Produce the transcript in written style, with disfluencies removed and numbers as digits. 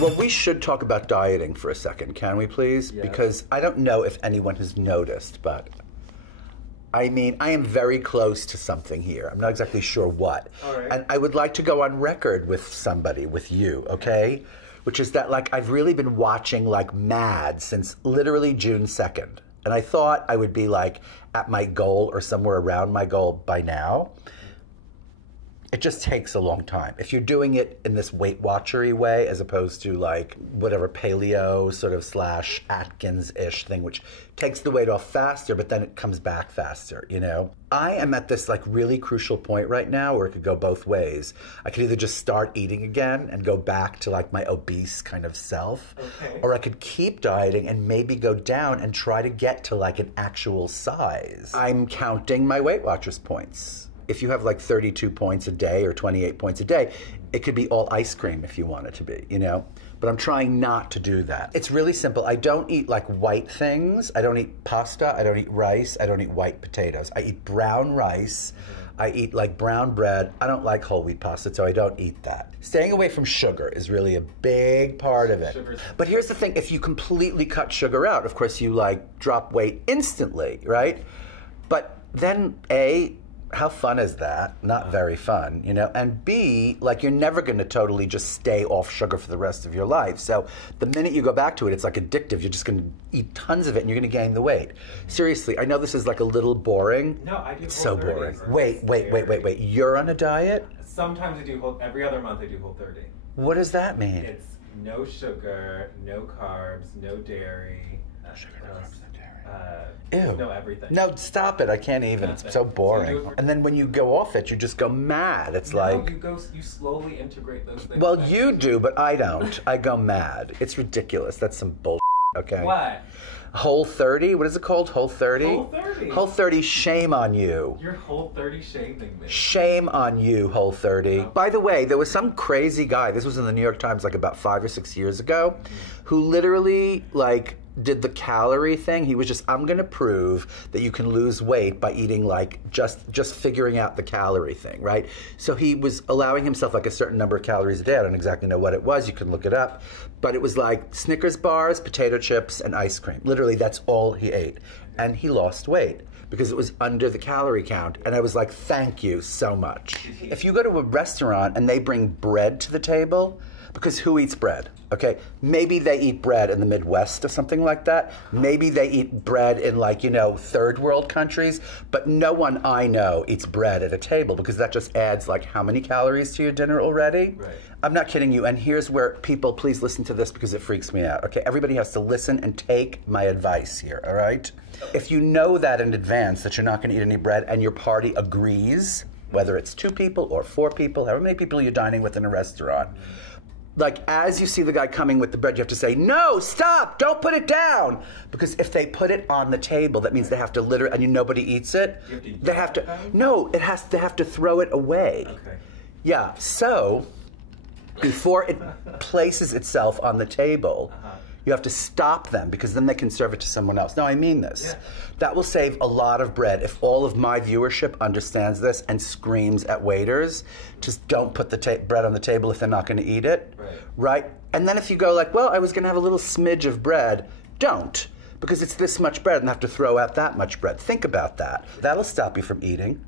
Well, we should talk about dieting for a second, can we please? Yes. Because I don't know if anyone has noticed, but I mean, I am very close to something here. I'm not exactly sure what. All right. And I would like to go on record with somebody, with you, okay? Which is that, like, I've really been watching like mad since literally June 2nd. And I thought I would be like at my goal or somewhere around my goal by now. It just takes a long time. If you're doing it in this Weight Watchery way, as opposed to like whatever paleo sort of / Atkins-ish thing, which takes the weight off faster, but then it comes back faster, you know? I am at this like really crucial point right now where it could go both ways. I could either just start eating again and go back to like my obese kind of self, okay. or I could keep dieting and maybe go down and try to get to like an actual size. I'm counting my Weight Watchers points. If you have like 32 points a day or 28 points a day, it could be all ice cream if you want it to be, you know? But I'm trying not to do that. It's really simple. I don't eat like white things. I don't eat pasta. I don't eat rice. I don't eat white potatoes. I eat brown rice. I eat like brown bread. I don't like whole wheat pasta, so I don't eat that. Staying away from sugar is really a big part of it. But here's the thing, if you completely cut sugar out, of course you like drop weight instantly, right? But then A, how fun is that? Not very fun, you know? And B, like you're never gonna totally just stay off sugar for the rest of your life. So the minute you go back to it, it's like addictive. You're just gonna eat tons of it and you're gonna gain the weight. Seriously, I know this is like a little boring. No, I do. It's so boring. Wait. You're on a diet? Sometimes I do every other month I do Whole30. What does that mean? It's no sugar, no carbs, no dairy. Sugar, no carbs, no dairy. Ew. No everything. No, stop it. I can't even. It's so boring. And then when you go off it, you just go mad. It's like... You slowly integrate those things. Well, you do, but I don't. I go mad. It's ridiculous. That's some bullshit, okay? What? Whole30? What is it called? Whole30? Whole30. Whole30, shame on you. You're Whole30 shaming me. Shame on you, Whole30. Oh. By the way, there was some crazy guy, this was in the New York Times like about 5 or 6 years ago, who literally like did the calorie thing. He was just, I'm gonna prove that you can lose weight by eating like, just figuring out the calorie thing, right? So he was allowing himself like a certain number of calories a day. I don't exactly know what it was, you can look it up. But it was like Snickers bars, potato chips, and ice cream. Literally, that's all he ate. And he lost weight because it was under the calorie count. And I was like, thank you so much. If you go to a restaurant and they bring bread to the table, because who eats bread? Okay, maybe they eat bread in the Midwest or something like that. Maybe they eat bread in like, you know, third world countries, but no one I know eats bread at a table because that just adds like how many calories to your dinner already? Right. I'm not kidding you, and here's where people, please listen to this because it freaks me out, okay? Everybody has to listen and take my advice here, all right? If you know that in advance that you're not gonna eat any bread and your party agrees, whether it's 2 people or 4 people, however many people you're dining with in a restaurant, like as you see the guy coming with the bread, you have to say, no, stop, don't put it down. Because if they put it on the table, that means they have to literally, and nobody eats it, they have to, no, they have to throw it away. Okay. Yeah, so before it places itself on the table, you have to stop them because then they can serve it to someone else. No, I mean this. Yeah. That will save a lot of bread if all of my viewership understands this and screams at waiters, just don't put the bread on the table if they're not gonna eat it, right? And then if you go like, well, I was gonna have a little smidge of bread, don't, because it's this much bread and I have to throw out that much bread. Think about that. That'll stop you from eating.